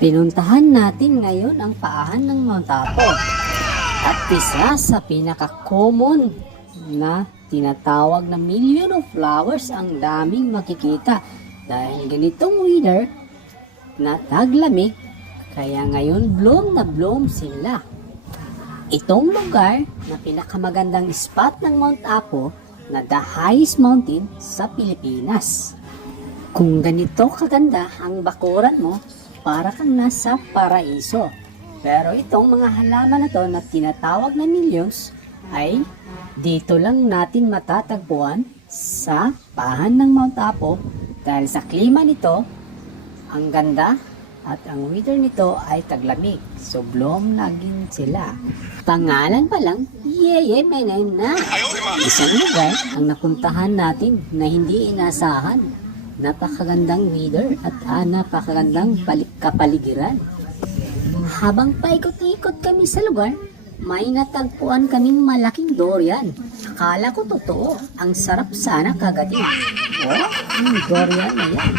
Pinuntahan natin ngayon ang paahan ng Mount Apo at isa sa pinaka-common na tinatawag na million of flowers ang daming makikita dahil ganitong weather na taglamig kaya ngayon bloom sila. Itong lugar na pinakamagandang spot ng Mount Apo na the highest mountain sa Pilipinas. Kung ganito kaganda ang bakuran mo, para kang nasa paraiso. Pero itong mga halaman na to na tinatawag na millions ay dito lang natin matatagpuan sa paahan ng Mount Apo dahil sa klima nito, ang ganda at ang weather nito ay taglamig. So bloom laging sila. Pangalan pa lang, Yeye Menen na. Isang lugar ang napuntahan natin na hindi inasahan. Napakagandang weather at napakagandang kapaligiran. Habang paikot-ikot kami sa lugar, may natagpuan kaming malaking durian. Akala ko totoo, ang sarap sana kagatin. Oh, durian na yan.